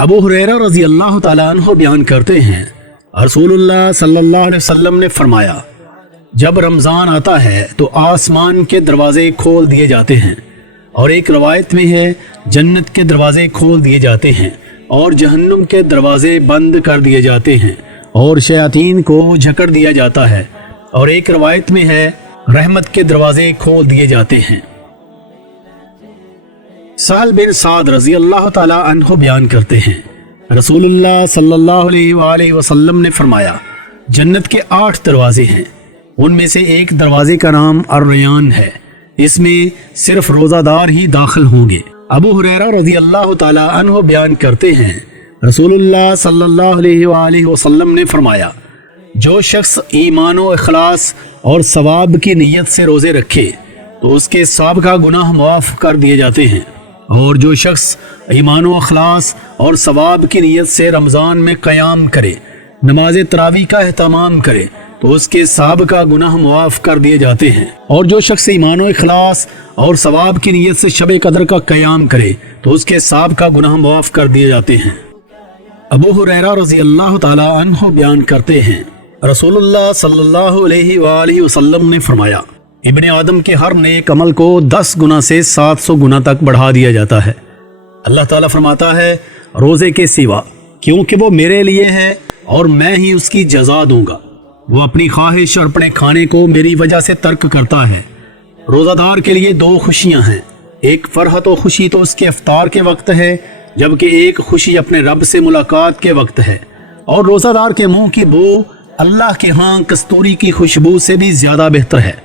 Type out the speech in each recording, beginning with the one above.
अबू हुरैरा रज़ी अल्लाह ताला अन्हु बयान करते हैं, रसूलुल्लाह सल्लल्लाहु अलैहि वसल्लम ने फरमाया, जब रमज़ान आता है तो आसमान के दरवाजे खोल दिए जाते हैं, और एक रवायत में है जन्नत के दरवाजे खोल दिए जाते हैं और जहन्नुम के दरवाजे बंद कर दिए जाते हैं और शयातीन को झकड़ दिया जाता है, और एक रवायत में है रहमत के दरवाजे खोल दिए जाते हैं। सहल बिन साद रज़ी अल्लाह ताला अन्हु बयान करते हैं, रसूलुल्लाह सल्लल्लाहु अलैहि वसल्लम ने फरमाया, जन्नत के 8 दरवाजे हैं, उनमें से एक दरवाजे का नाम अर्रयान है, इसमें सिर्फ रोज़ादार ही दाखिल होंगे। अबू हुरैरा रज़ी अल्लाह ताला अन्हु बयान करते हैं, रसूलुल्लाह सल्लल्लाहु अलैहि वसल्लम ने फरमाया, जो शख्स ईमान व इखलास और सवाब की नीयत से रोज़े रखे तो उसके साबिक़ा गुनाह माफ़ कर दिए जाते हैं, और जो शख्स ईमान व इखलास और सवाब की नीयत से रमज़ान में क़याम करे, नमाज तरावी का एहतमाम करे तो उसके साबिक़ा गुनाह माफ़ कर दिए जाते हैं, और जो शख्स ईमान व इखलास और सवाब की नीयत से शब कदर का क़याम करे तो उसके साबिक़ा गुनाह माफ़ कर दिए जाते हैं। अबू हुरैरा रज़ी अल्लाह ताला अन्हु बयान करते हैं, रसूलुल्लाह सल्लल्लाहु अलैहि वसल्लम ने फरमाया, इब्ने आदम के हर नेक अमल को 10 गुना से 700 गुना तक बढ़ा दिया जाता है। अल्लाह ताला फरमाता है, रोज़े के सिवा, क्योंकि वो मेरे लिए है और मैं ही उसकी जज़ा दूंगा। वो अपनी ख्वाहिश और अपने खाने को मेरी वजह से तर्क करता है। रोज़ादार के लिए 2 खुशियां हैं, एक फरहत और खुशी तो उसके इफ्तार के वक्त है, जबकि एक खुशी अपने रब से मुलाकात के वक्त है। और रोज़ादार के मुंह की बू अल्लाह के यहाँ कस्तूरी की खुशबू से भी ज़्यादा बेहतर है।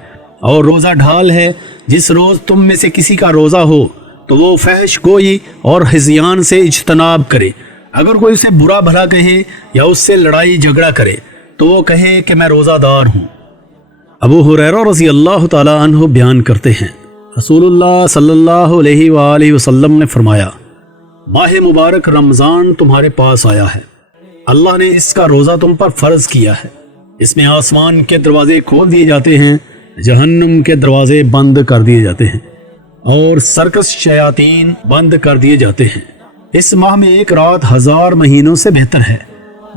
और रोज़ा ढाल है, जिस रोज़ तुम में से किसी का रोज़ा हो तो वो फहश गोई और हिज़यान से इज्तनाब करे। अगर कोई उसे बुरा भला कहे या उससे लड़ाई झगड़ा करे तो वो कहे कि मैं रोज़ादार हूँ। अबू हुरैरा रज़ी अल्लाह ताला अन्हु बयान करते हैं, रसूलुल्लाह सल्लल्लाहु अलैहि वसल्लम ने फरमाया, माह मुबारक रमज़ान तुम्हारे पास आया है, अल्लाह ने इसका रोज़ा तुम पर फ़र्ज किया है। इसमें आसमान के दरवाजे खोल दिए जाते हैं, जहन्नुम के दरवाजे बंद कर दिए जाते हैं और सरकस शयातीन बंद कर दिए जाते हैं। इस माह में एक रात 1000 महीनों से बेहतर है।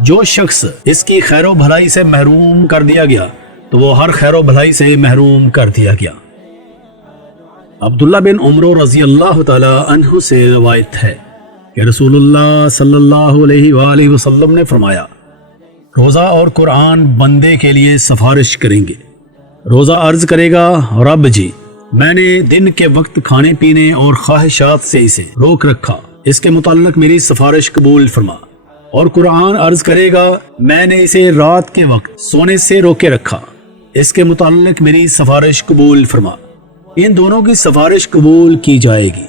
जो शख्स इसकी खैरो भलाई से महरूम कर दिया गया तो वो हर खैरो भलाई से महरूम कर दिया गया। अब्दुल्ला बिन उमर रज़ी अल्लाह ताला अन्हु से रवायत है कि रसूलुल्लाह सल्लल्लाहु अलैहि वसल्लम ने फरमाया, रोज़ा और कुरान बंदे के लिए सिफारिश करेंगे। रोज़ा अर्ज करेगा, रब जी, मैंने दिन के वक्त खाने पीने और ख्वाहिशात से इसे रोक रखा, इसके मुताल्लिक मेरी सिफारिश कबूल फरमा। और कुरान अर्ज करेगा, मैंने इसे रात के वक्त सोने से रोके रखा, इसके मुताल्लिक मेरी सिफारिश कबूल फरमा। इन दोनों की सिफारिश कबूल की जाएगी।